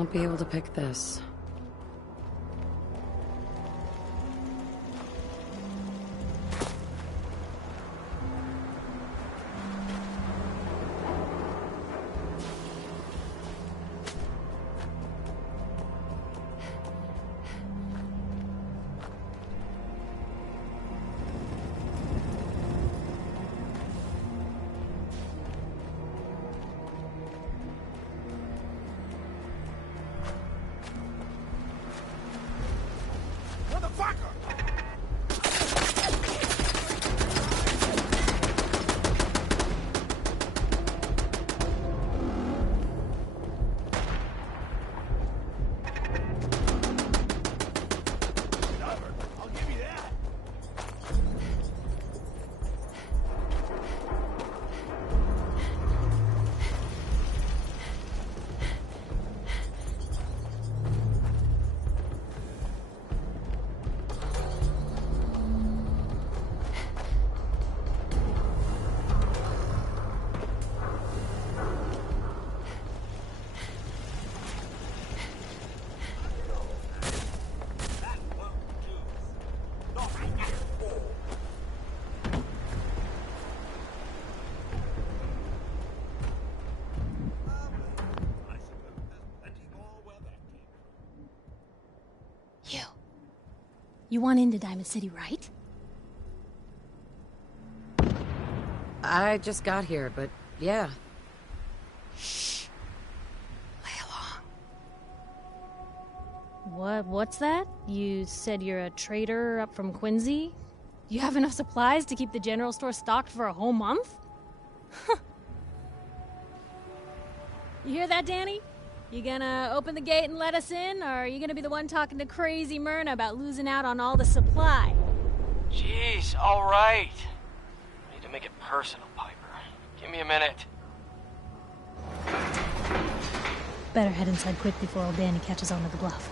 Won't be able to pick this. You want into Diamond City, right? I just got here, but yeah. Shh. Play along. What's that? You said you're a trader up from Quincy? You have enough supplies to keep the general store stocked for a whole month? You hear that, Danny? You gonna open the gate and let us in, or are you gonna be the one talking to crazy Myrna about losing out on all the supply? Jeez, all right. Need to make it personal, Piper. Give me a minute. Better head inside quick before old Danny catches on to the bluff.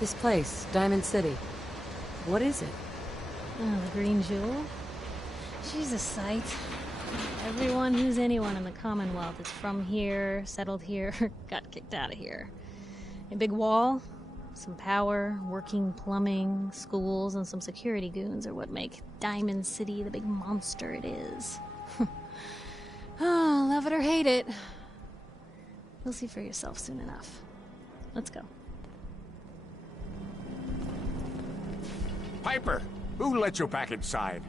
This place, Diamond City. What is it? Oh, the Green Jewel? She's a sight. Everyone who's anyone in the Commonwealth is from here, settled here, got kicked out of here. A big wall, some power, working plumbing, schools, and some security goons are what make Diamond City the big monster it is. Oh, love it or hate it. You'll see for yourself soon enough. Let's go. Piper! Who let you back inside?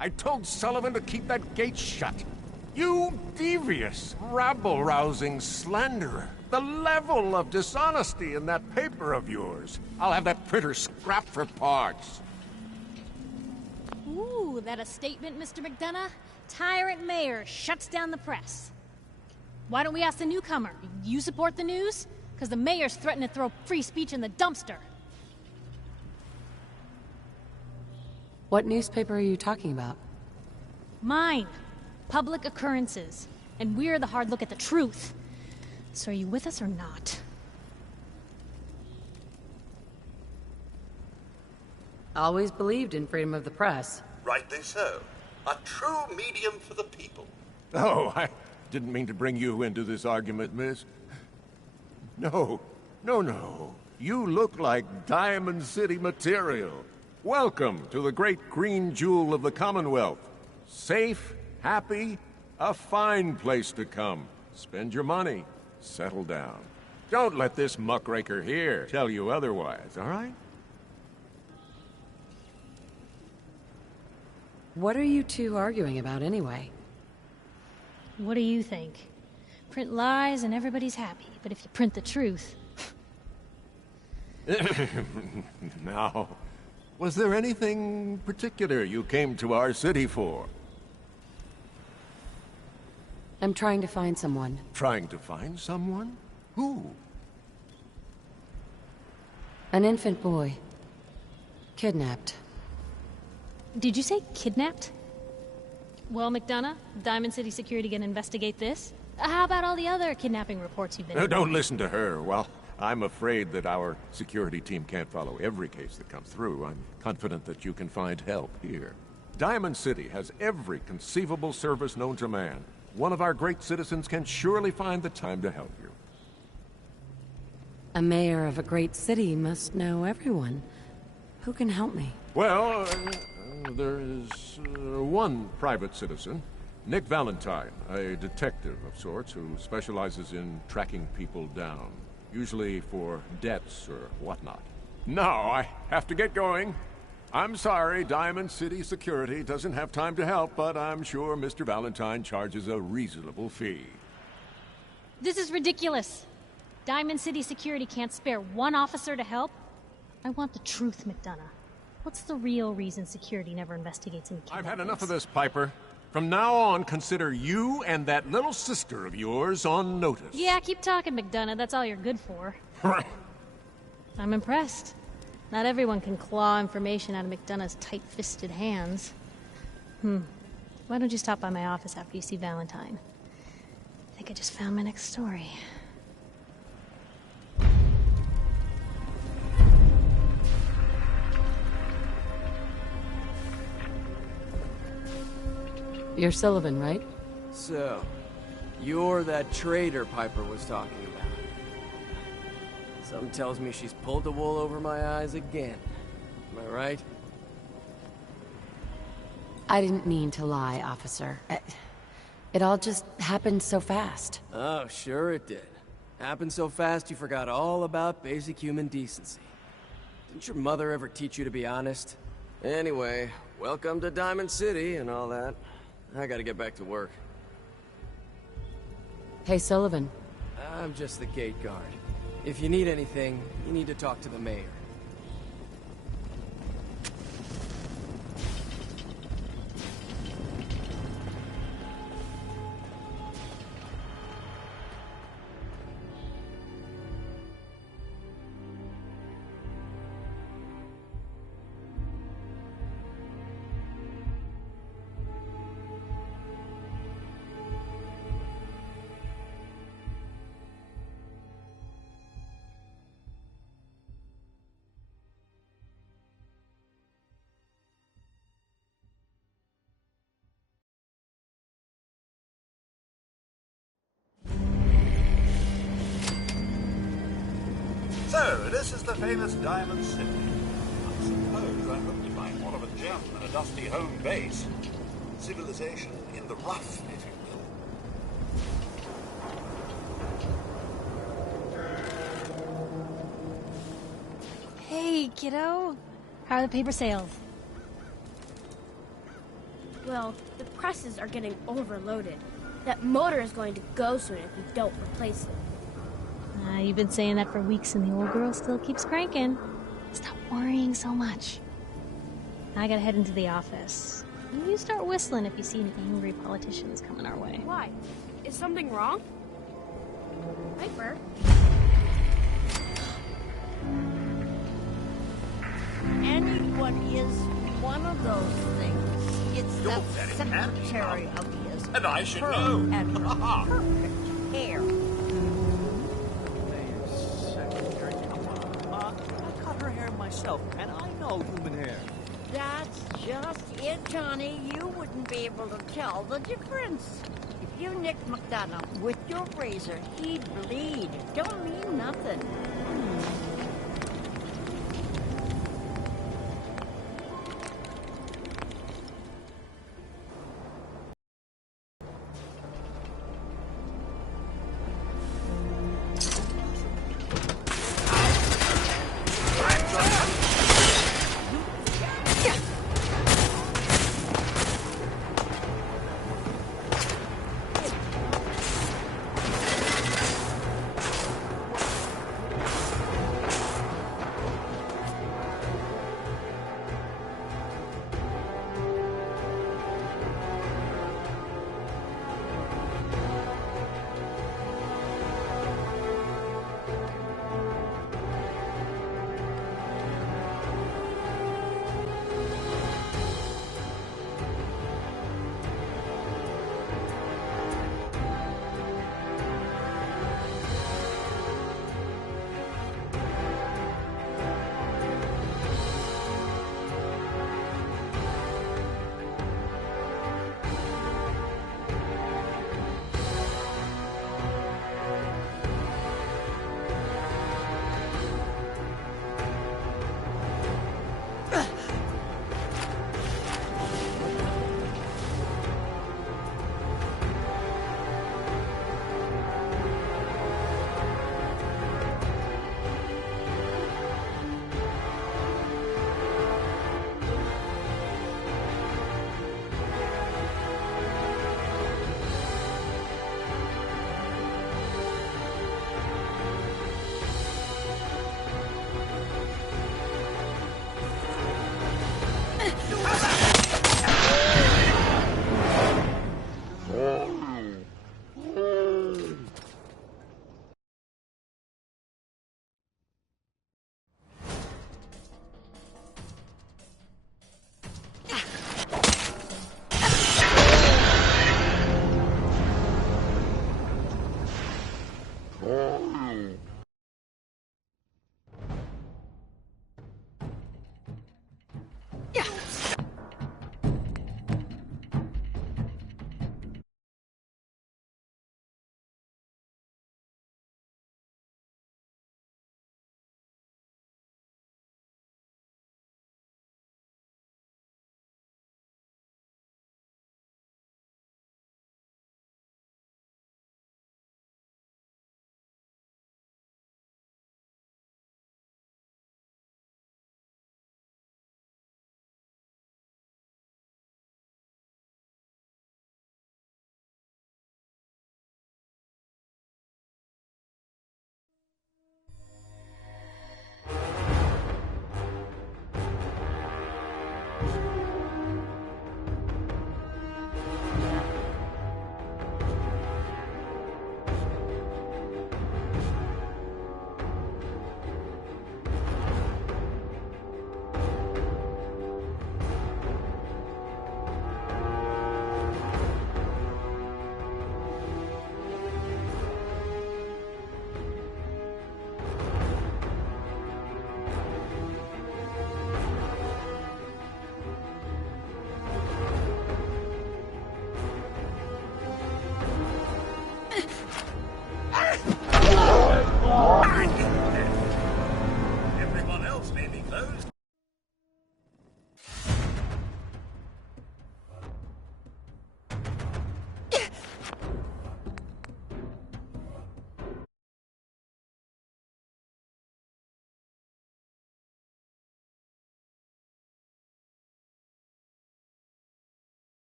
I told Sullivan to keep that gate shut. You devious, rabble-rousing slanderer. The level of dishonesty in that paper of yours. I'll have that printer scrapped for parts. Ooh, that a statement, Mr. McDonough? Tyrant mayor shuts down the press. Why don't we ask the newcomer? You support the news? Because the mayor's threatening to throw free speech in the dumpster. What newspaper are you talking about? Mine. Public Occurrences. And we're the hard look at the truth. So are you with us or not? Always believed in freedom of the press. Rightly so. A true medium for the people. Oh, I didn't mean to bring you into this argument, miss. No. You look like Diamond City material. Welcome to the great green jewel of the Commonwealth. Safe, happy, a fine place to come. Spend your money, settle down. Don't let this muckraker here tell you otherwise, all right? What are you two arguing about anyway? What do you think? Print lies and everybody's happy, but if you print the truth... Now, was there anything particular you came to our city for? I'm trying to find someone. Trying to find someone? Who? An infant boy. Kidnapped. Did you say kidnapped? Well, McDonough, Diamond City Security gonna investigate this? How about all the other kidnapping reports you've been... No, don't listen to her. Well, I'm afraid that our security team can't follow every case that comes through. I'm confident that you can find help here. Diamond City has every conceivable service known to man. One of our great citizens can surely find the time to help you. A mayor of a great city must know everyone. Who can help me? Well, there is one private citizen, Nick Valentine, a detective of sorts who specializes in tracking people down, usually for debts or whatnot. Now, I have to get going. I'm sorry, Diamond City Security doesn't have time to help, but I'm sure Mr. Valentine charges a reasonable fee. This is ridiculous. Diamond City Security can't spare one officer to help. I want the truth, McDonough. What's the real reason security never investigates any kidnappings? I've had enough of this, Piper. From now on, consider you and that little sister of yours on notice. Yeah, keep talking, McDonough. That's all you're good for. I'm impressed. Not everyone can claw information out of McDonough's tight-fisted hands. Why don't you stop by my office after you see Valentine? I think I just found my next story. You're Sullivan, right? So, you're that traitor Piper was talking about. Something tells me she's pulled the wool over my eyes again. Am I right? I didn't mean to lie, officer. It all just happened so fast. Oh, sure it did. Happened so fast you forgot all about basic human decency. Didn't your mother ever teach you to be honest? Anyway, welcome to Diamond City and all that. I gotta get back to work. Hey, Sullivan. I'm just the gate guard. If you need anything, you need to talk to the mayor. So, this is the famous Diamond City. I suppose I hope to find more of a gem than a dusty home base. Civilization in the rough, if you will. Hey, kiddo. How are the paper sales? Well, the presses are getting overloaded. That motor is going to go soon if we don't replace it. You've been saying that for weeks and the old girl still keeps cranking. Stop worrying so much. I gotta head into the office. You start whistling if you see any angry politicians coming our way. Why? Is something wrong? Piper? Anyone is one of those things. It's You're that very handy, secretary of his. And I should her know. And her perfect hair. Secretary, come on. I cut her hair myself, and I know human hair. That's just it, Johnny. You wouldn't be able to tell the difference. If you nicked McDonough with your razor, he'd bleed. Don't mean nothing.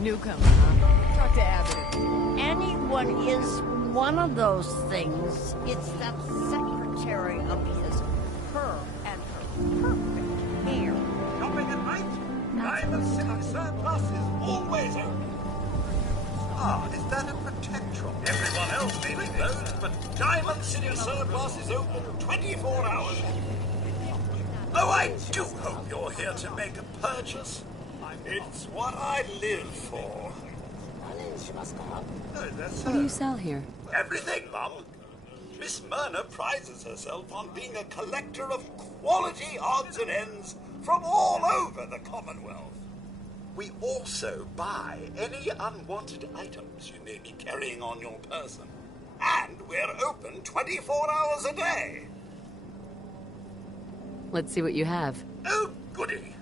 Newcomer, huh? Talk to Abbott. Anyone is one of those things. It's that secretary of his, her and her perfect hair. Shopping at night? Diamond City Surplus is always open. Ah, is that a Protectron? Everyone else may be closed, but Diamond City Surplus is open 24 hours. Oh, I do hope you're here to make a purchase. It's what I live for. Oh, that's What do you sell here? everything, Mum. Miss Myrna prides herself on being a collector of quality odds and ends from all over the Commonwealth. We also buy any unwanted items you may be carrying on your person. And we're open 24 hours a day. Let's see what you have. Oh, goody.